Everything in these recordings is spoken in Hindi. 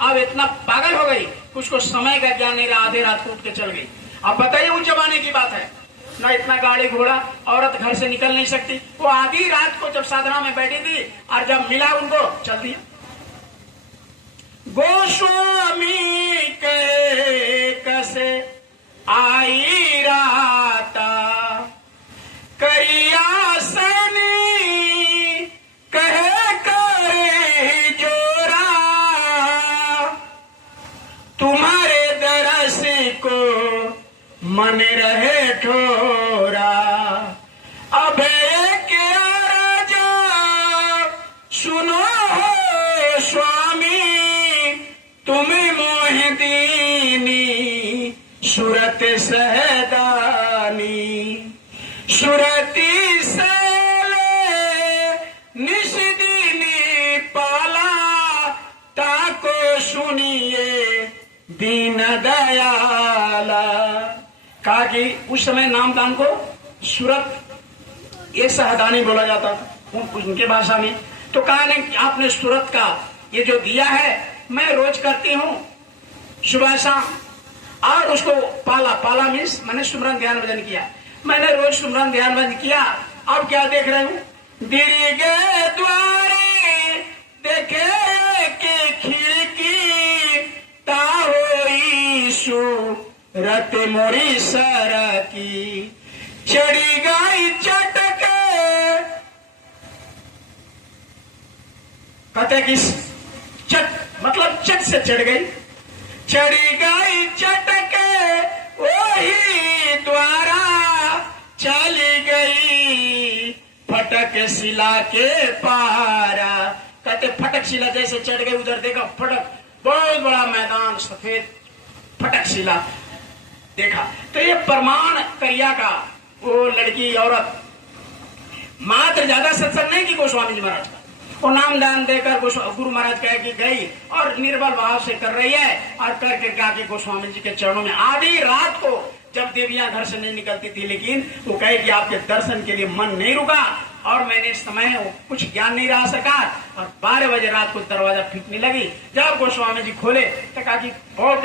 अब इतना पागल हो गई, उसको समय का ज्ञान नहीं रहा, आधे रात को उठ के चल गई। अब बताइए उस जमाने की बात है ना, इतना गाड़ी घोड़ा, औरत घर से निकल नहीं सकती। वो आधी रात को जब साधना में बैठी थी और जब मिला उनको, चल दिया। गोस्वामी कहे कसे आई राता, करिया सनी कहे करे जोरा, तुम्हारे दरस को मन रहे ठोरा। अब एक राजा सुनो हो स्वामी, तुम्हें मोह दीनी सूरत सहदानी, सुरती सले निषदिनी पाला, ताको सुनिए दीन दयाला। कहा कि उस समय नामदान को सूरत ये सहदानी बोला जाता था उनके भाषा में। तो कहा नहीं कि आपने सूरत का ये जो दिया है मैं रोज करती हूँ सुबह शाम, और उसको पाला, पाला मीन्स मैंने सुमरन ध्यान भजन किया, मैंने रोज सुमरन ध्यान भजन किया। अब क्या देख रहे हूँ, दीर्घे द्वारे देखे के खिड़की, ताहोई सूरत मोरी सर की, चढ़ी गई चटके, कहते कि चट मतलब चट से चढ़ गई, चढ़ी गई चटके वही द्वारा, चली गई फटक शिला के पारा। कहते फटक शिला जैसे चढ़ गई, उधर देखा फटक, बहुत बड़ा मैदान, सफेद फटक शिला देखा। तो ये प्रमाण करिया का वो लड़की औरत मात्र ज्यादा सत्संग नहीं की गोस्वामी जी महाराज का, वो नाम दान देकर गुरु महाराज कहे कि गई और निर्बल भाव से कर रही है, और करके गा के गोस्वामी जी के चरणों में आधी रात को जब देवियां घर से नहीं निकलती थी, लेकिन वो कहे कि आपके दर्शन के लिए मन नहीं रुका, और मैंने इस समय कुछ ज्ञान नहीं रह सका, और 12 बजे रात को दरवाजा पीटने लगी। जब गोस्वामी जी खोले तो कहा कि बहुत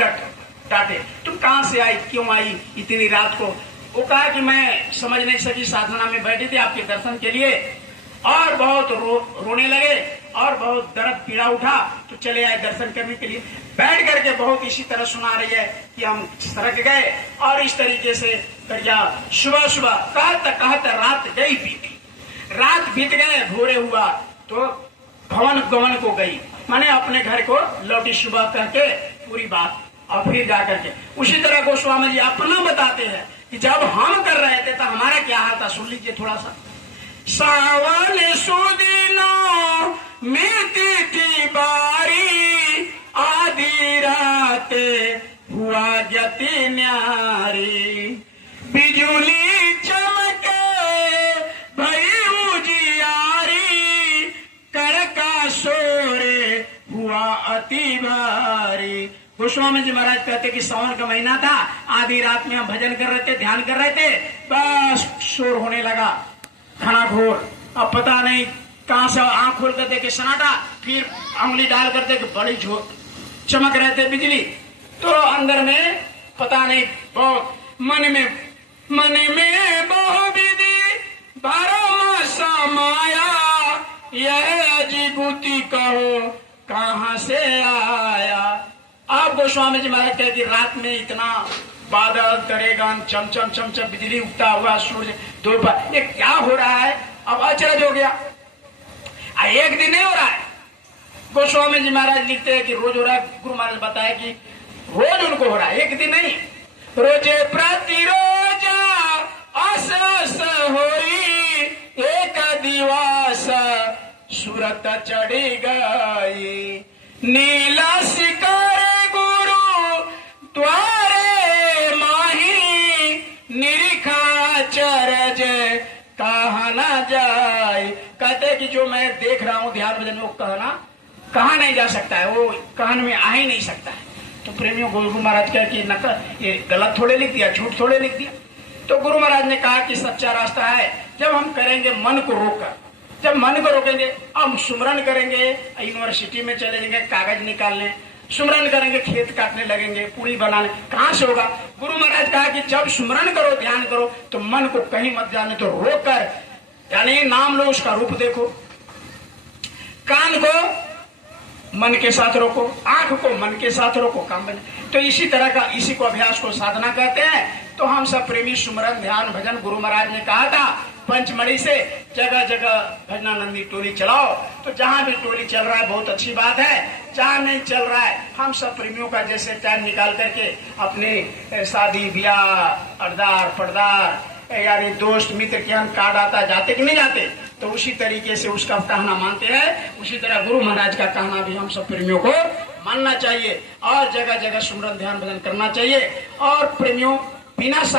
डांटे, तुम कहां से आई, क्यों आई इतनी रात को। वो कहा कि मैं समझ नहीं सकी, साधना में बैठी थी आपके दर्शन के लिए, और बहुत रोने लगे और बहुत दर्द पीड़ा उठा, तो चले आए दर्शन करने के लिए। बैठ करके बहुत इसी तरह सुना रही है कि हम सरक गए, और इस तरीके से करिया सुबह सुबह कहते रात गई बीती, रात बीत गए, भोरे हुआ तो भवन गमन को गई, माने अपने घर को लौटी सुबह करके पूरी बात, और फिर जाकर के उसी तरह गोस्वामी जी अपना बताते हैं कि जब हम कर रहे थे तो हमारा क्या हाल था, सुन लीजिए थोड़ा सा। सावन सुदिना मिलती थी बारी, आधी रात हुआ जती न्यारी, बिजुली चमके भई उजियारी, करका सोरे हुआ अति भारी। गोस्वामी जी महाराज कहते कि सावन का महीना था, आधी रात में हम भजन कर रहे थे, ध्यान कर रहे थे, बस शोर होने लगा घना घोर। अब पता नहीं कहां से आंख खोल कर देखे सन्नाटा, फिर उंगली डाल कर देखे बड़ी चमक रहे थे बिजली, तो अंदर में पता नहीं बहुत मन में बहु विधि बारो समाया, यह अजीबुति कहो कहां से आया। अब गोस्वामी जी महाराज कहे कि रात में इतना बादल करेगा, चमचम चमचम बिजली उगता हुआ, सूर्य दोपहर, ये क्या हो रहा है। अब अचरज हो गया, एक दिन नहीं हो रहा है। गोस्वामी जी महाराज लिखते हैं कि रोज हो रहा है। गुरु महाराज बताया कि रोज उनको हो रहा है, एक दिन नहीं, रोजे प्रतिरोज अस होई, एक दिवस सूरत चढ़ी गई, नीला शिकार गुरु द्वारे माही, निरीखा चरज कहा न जाए। कहते कि जो मैं देख रहा हूँ ध्यान भजन में, वो कहा नहीं जा सकता है, वो कहन में आ ही नहीं सकता है। तो प्रेमियों गुरु महाराज कहे कि नकल, ये गलत थोड़े लिख दिया, झूठ थोड़े लिख दिया। तो गुरु महाराज ने कहा कि सच्चा रास्ता है जब हम करेंगे मन को रोककर, जब मन को रोकेंगे, हम सुमरन करेंगे, यूनिवर्सिटी में चले जाएंगे कागज निकालने, सुमरन करेंगे, खेत काटने लगेंगे, पूरी बनाने, कहां से होगा? गुरु महाराज कहा कि जब सुमरन करो, ध्यान करो, तो मन को कहीं मत जाने, तो रोक कर यानी नाम लो, उसका रूप देखो, कान को मन के साथ रोको, आंख को मन के साथ रोको, काम बने। तो इसी तरह का, इसी को अभ्यास को साधना कहते हैं। तो हम सब प्रेमी सुमरन ध्यान भजन, गुरु महाराज ने कहा था पंचमढ़ी से जगह जगह भजनानंदी टोली चलाओ। तो जहां भी टोली चल रहा है बहुत अच्छी बात है, जहां नहीं चल रहा है हम सब प्रेमियों का जैसे टाइम निकाल करके अपने शादी ब्याह अरदार पड़दार यानी दोस्त मित्र के यहाँ कार्ड आता, जाते कि नहीं जाते, तो उसी तरीके से उसका कहना मानते हैं। उसी तरह गुरु महाराज का कहना भी हम सब प्रेमियों को मानना चाहिए और जगह जगह सुमरन ध्यान भजन करना चाहिए। और प्रेमियों बिना